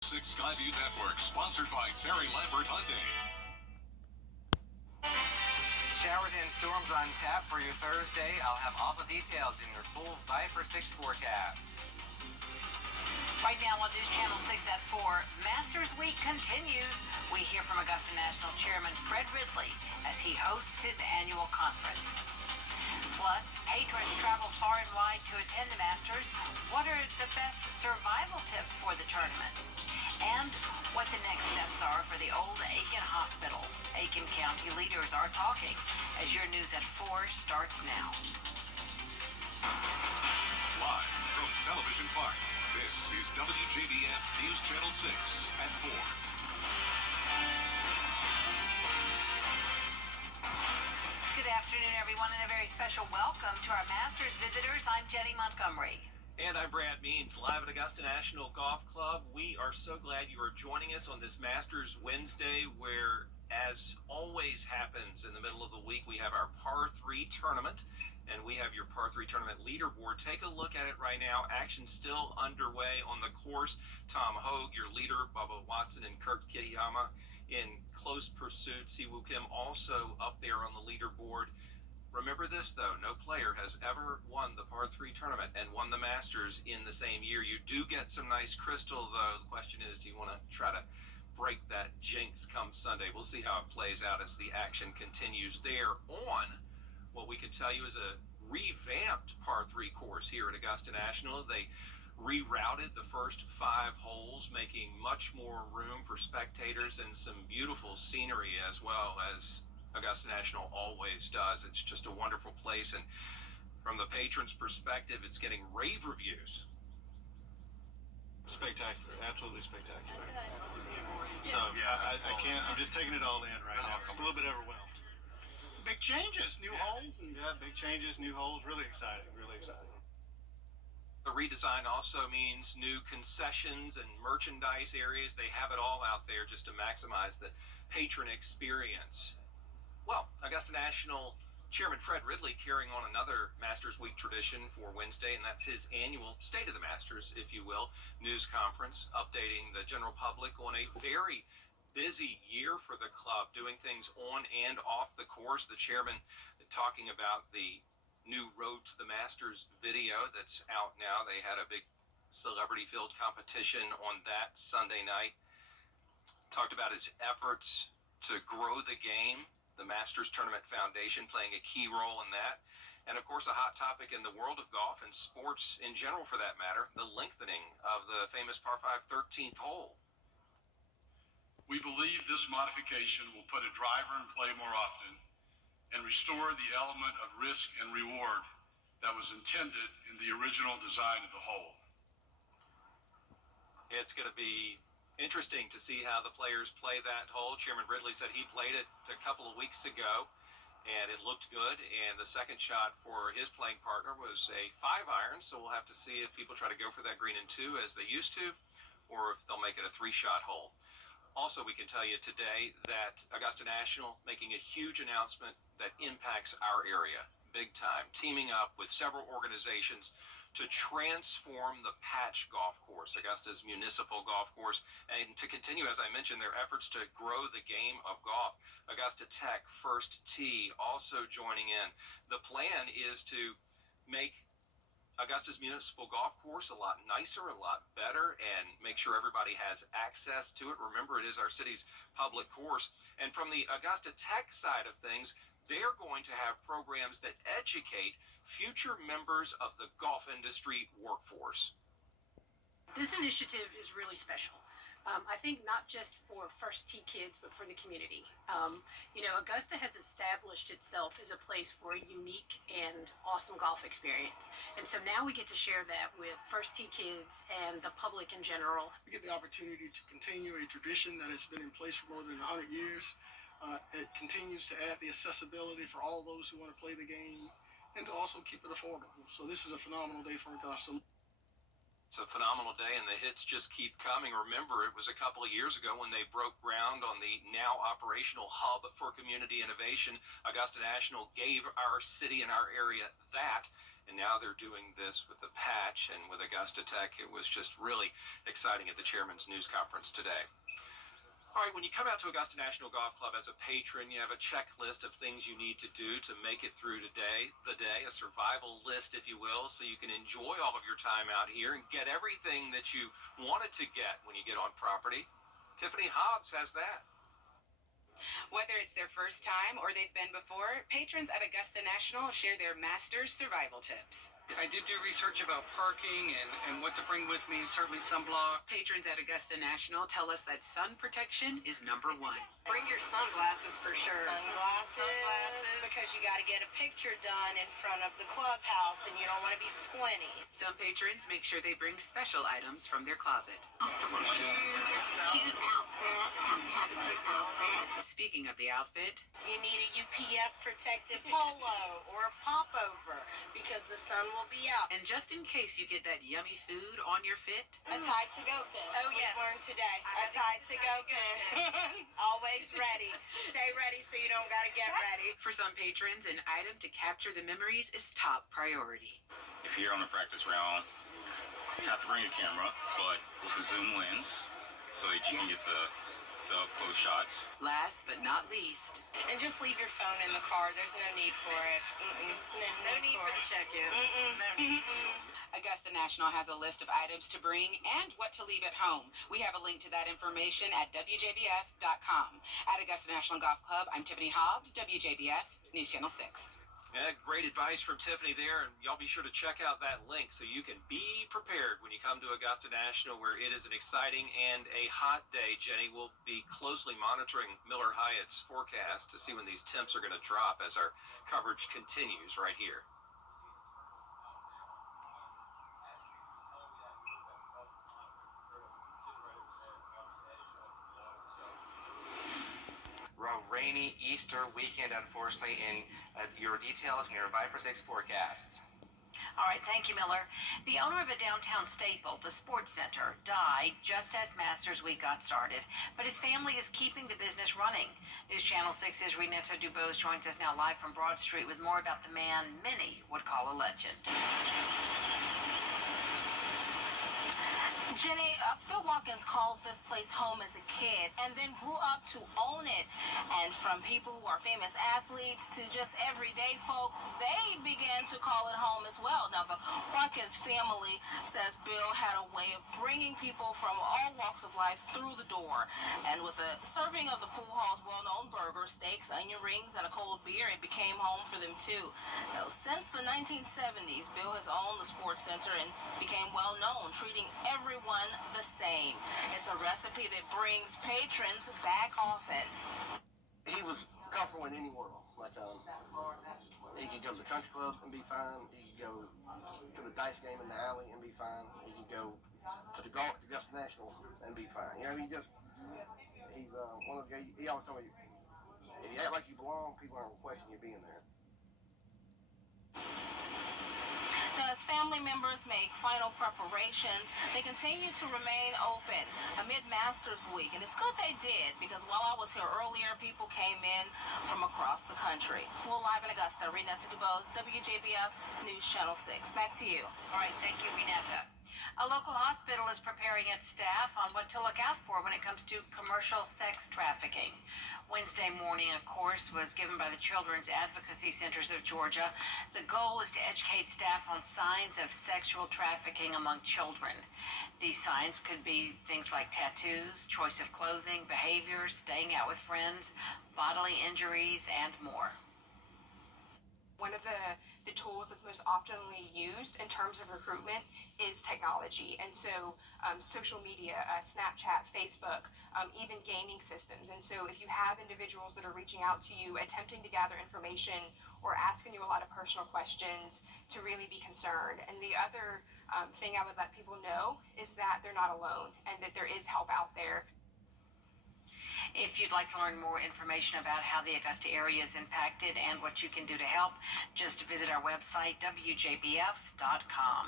6 Skyview Network, sponsored by Terry Lambert Hyundai. Showers and storms on tap for your Thursday. I'll have all the details in your full 5 for 6 forecast. Right now on News Channel 6 at 4, Masters Week continues. We hear from Augusta National Chairman Fred Ridley as he hosts his annual conference. Plus, patrons travel far and wide to attend the Masters. What are the best survival tips for the tournament? And what the next steps are for the old Aiken Hospital. Aiken County leaders are talking as your news at 4 starts now. Live from Television Park, this is WJDF News Channel 6 at 4. Good afternoon, everyone, and a very special welcome to our Masters visitors. I'm Jenny Montgomery. And I'm Brad Means, live at Augusta National Golf Club. We are so glad you are joining us on this Masters Wednesday, where, as always happens in the middle of the week, we have our Par 3 tournament, and we have your Par 3 tournament leaderboard. Take a look at it right now. Action still underway on the course. Tom Hogue, your leader, Bubba Watson and Kurt Kitayama in close pursuit. Siwoo Kim also up there on the leaderboard. Remember this, though, no player has ever won the Par 3 tournament and won the Masters in the same year. You do get some nice crystal, though. The question is, do you want to try to break that jinx come Sunday? We'll see how it plays out as the action continues there on what we can tell you is a revamped Par 3 course here at Augusta National. They rerouted the first 5 holes, making much more room for spectators and some beautiful scenery, as well as Augusta National always does. It's just a wonderful place, and from the patrons' perspective, it's getting rave reviews. Spectacular, absolutely spectacular. So I can't, I'm just taking it all in right now. Just a little bit overwhelmed. Big changes, new holes. Yeah, big changes, new holes, really exciting, really exciting. The redesign also means new concessions and merchandise areas. They have it all out there just to maximize the patron experience. Well, Augusta National Chairman Fred Ridley carrying on another Masters Week tradition for Wednesday, and that's his annual State of the Masters, if you will, news conference, updating the general public on a very busy year for the club, doing things on and off the course. The chairman talking about the new Road to the Masters video that's out now. They had a big celebrity-filled competition on that Sunday night. Talked about his efforts to grow the game. The Masters Tournament Foundation playing a key role in that. And, of course, a hot topic in the world of golf and sports in general, for that matter, the lengthening of the famous Par 5 13th hole. We believe this modification will put a driver in play more often and restore the element of risk and reward that was intended in the original design of the hole. It's going to be interesting to see how the players play that hole. Chairman Ridley said he played it a couple of weeks ago, and it looked good. And the second shot for his playing partner was a 5-iron, so we'll have to see if people try to go for that green in 2 as they used to, or if they'll make it a 3-shot hole. Also, we can tell you today that Augusta National making a huge announcement that impacts our area big time, teaming up with several organizations to transform the Patch Golf Course, Augusta's municipal golf course, and to continue, as I mentioned, their efforts to grow the game of golf. Augusta Tech, First Tee, also joining in. The plan is to make Augusta's municipal golf course a lot nicer, a lot better, and make sure everybody has access to it. Remember, it is our city's public course. And from the Augusta Tech side of things, they're going to have programs that educate future members of the golf industry workforce. This initiative is really special. I think not just for First Tee kids, but for the community. Augusta has established itself as a place for a unique and awesome golf experience. And so now we get to share that with First Tee kids and the public in general. We get the opportunity to continue a tradition that has been in place for more than 100 years. It continues to add the accessibility for all those who want to play the game and to also keep it affordable. So this is a phenomenal day for Augusta. It's a phenomenal day, and the hits just keep coming. Remember, it was a couple of years ago when they broke ground on the now operational hub for community innovation. Augusta National gave our city and our area that, and now they're doing this with the patch and with Augusta Tech. It was just really exciting at the chairman's news conference today. All right, when you come out to Augusta National Golf Club as a patron, you have a checklist of things you need to do to make it through the day, a survival list, if you will, so you can enjoy all of your time out here and get everything that you wanted to get when you get on property. Tiffany Hobbs has that. Whether it's their first time or they've been before, patrons at Augusta National share their master's survival tips. I did do research about parking and what to bring with me, certainly sunblock. Patrons at Augusta National tell us that sun protection is number one. Bring your sunglasses for sure. Sunglasses, because you got to get a picture done in front of the clubhouse and you don't want to be squinty. Some patrons make sure they bring special items from their closet. Comfortable shoes, cute outfit, have a cute outfit. Speaking of the outfit, you need a UPF protected polo or a popover because the sun will be out. And just in case you get that yummy food on your fit, a Tide to Go pin. Oh, yes. We learned today. A Tide to Go pin. Always ready. Stay ready so you don't got to get ready. For some patrons, an item to capture the memories is top priority. If you're on a practice round, you have to bring a camera, but with a zoom lens so that you can get the up-close shots. Last but not least, and just leave your phone in the car. There's no need for it. No need for the check-in. No need. Augusta National has a list of items to bring and what to leave at home. We have a link to that information at WJBF.com. At Augusta National Golf Club, I'm Tiffany Hobbs, WJBF News Channel 6. Yeah, great advice from Tiffany there, and y'all be sure to check out that link so you can be prepared when you come to Augusta National, where it is an exciting and a hot day. Jenny will be closely monitoring Miller Hyatt's forecast to see when these temps are going to drop as our coverage continues right here. Rainy Easter weekend, unfortunately, in your details in your Viper 6 forecast. All right, thank you, Miller. The owner of a downtown staple, the Sports Center, died just as Masters Week got started, but his family is keeping the business running. News Channel 6's Renetta Dubose joins us now live from Broad Street with more about the man many would call a legend. Jenny, Phil Watkins called this place home as a kid and then grew up to own it. And from people who are famous athletes to just everyday folk, they began to call it home as well. Now, the Watkins family says Bill had a way of bringing people from all walks of life through the door. And with a serving of the pool hall's well-known burgers, steaks, onion rings, and a cold beer, it became home for them too. Now, since the 1970s, Bill has owned the Sports Center and became well-known, treating everyone the same. It's a recipe that brings patrons back often. He was comfortable in any world. Like, he could go to the country club and be fine. He could go to the dice game in the alley and be fine. He could go to the golf, Augusta National, and be fine. You know, he's one of the guys. He always told me, if you act like you belong, people aren't going to question you being there. As family members make final preparations, they continue to remain open amid Masters Week. And it's good they did, because while I was here earlier, people came in from across the country. We're live in Augusta. Renetta Dubose, WJBF News Channel 6. Back to you. All right, thank you, Renetta. A local hospital is preparing its staff on what to look out for when it comes to commercial sex trafficking. Wednesday morning, a course was given by the Children's Advocacy Centers of Georgia. The goal is to educate staff on signs of sexual trafficking among children. These signs could be things like tattoos, choice of clothing, behaviors, staying out with friends, bodily injuries, and more. One of the tools that's most oftenly used in terms of recruitment is technology. And so social media, Snapchat, Facebook, even gaming systems. And so if you have individuals that are reaching out to you, attempting to gather information or asking you a lot of personal questions, to really be concerned. And the other thing I would let people know is that they're not alone and that there is help out there. If you'd like to learn more information about how the Augusta area is impacted and what you can do to help, just visit our website, WJBF.com.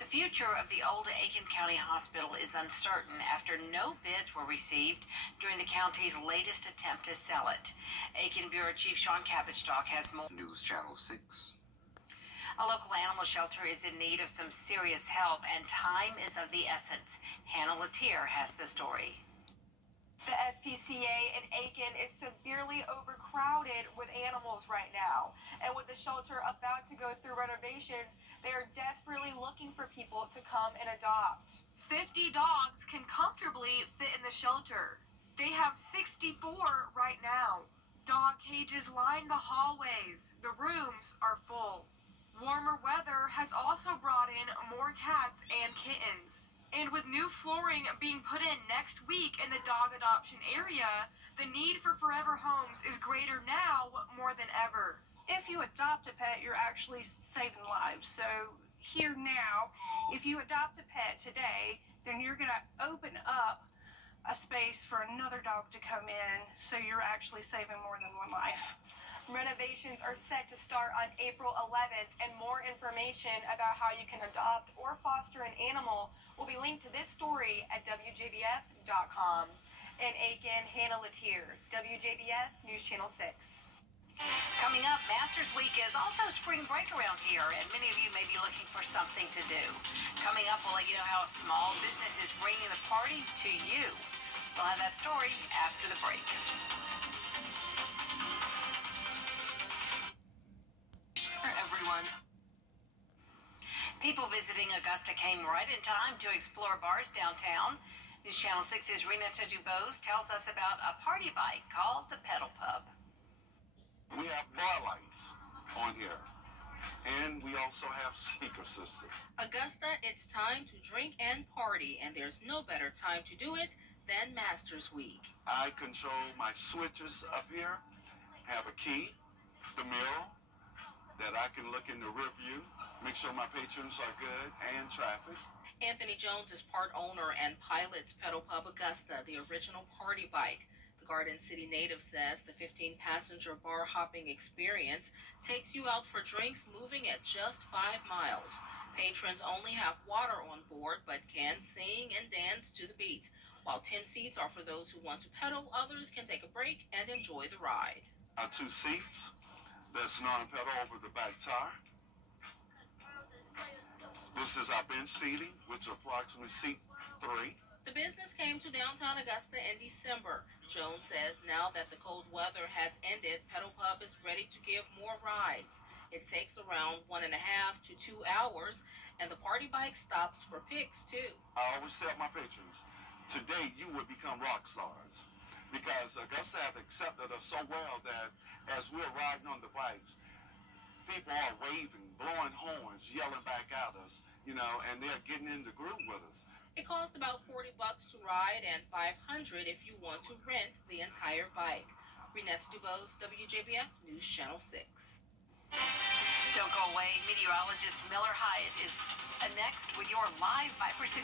The future of the old Aiken County Hospital is uncertain after no bids were received during the county's latest attempt to sell it. Aiken Bureau Chief Sean Kapitstock has more. News Channel 6. A local animal shelter is in need of some serious help, and time is of the essence. Hannah Latier has the story. The SPCA in Aiken is severely overcrowded with animals right now. And with the shelter about to go through renovations, they are desperately looking for people to come and adopt. 50 dogs can comfortably fit in the shelter. They have 64 right now. Dog cages line the hallways. The rooms are full. Warmer weather has also brought in more cats and kittens. And with new flooring being put in next week in the dog adoption area, the need for forever homes is greater now more than ever. If you adopt a pet, you're actually saving lives. So here now, if you adopt a pet today, then you're going to open up a space for another dog to come in, so you're actually saving more than one life. Renovations are set to start on April 11th, and more information about how you can adopt or foster an animal will be linked to this story at WJBF.com. In Aiken, Hannah Latier, WJBF News Channel 6. Coming up, Masters Week is also spring break around here, and many of you may be looking for something to do. Coming up, we'll let you know how a small business is bringing the party to you. We'll have that story after the break. Everyone. People visiting Augusta came right in time to explore bars downtown. News Channel 6's Rena Tejubos tells us about a party bike called the Pedal Pub. We have bar lights on here, and we also have speaker system. Augusta, it's time to drink and party, and there's no better time to do it than Masters Week. I control my switches up here, have a key, the mirror, that I can look in the rear view, make sure my patrons are good, and traffic. Anthony Jones is part owner and pilots Pedal Pub Augusta, the original party bike. The Garden City native says the 15-passenger bar hopping experience takes you out for drinks moving at just 5 miles. Patrons only have water on board but can sing and dance to the beat. While 10 seats are for those who want to pedal, others can take a break and enjoy the ride. 2 seats, there's non-pedal over the back tire. This is our bench seating, which approximately seat 3. The business came to downtown Augusta in December. Jones says now that the cold weather has ended, Pedal Pub is ready to give more rides. It takes around 1.5 to 2 hours, and the party bike stops for pics too. I always tell my patrons, today you will become rock stars, because Augusta have accepted us so well that as we're riding on the bikes, people are waving, blowing horns, yelling back at us, and they're getting in the groove with us. It costs about $40 to ride and $500 if you want to rent the entire bike. Renette Dubose, WJBF News Channel 6. Don't go away. Meteorologist Miller Hyatt is next with your live Viper 6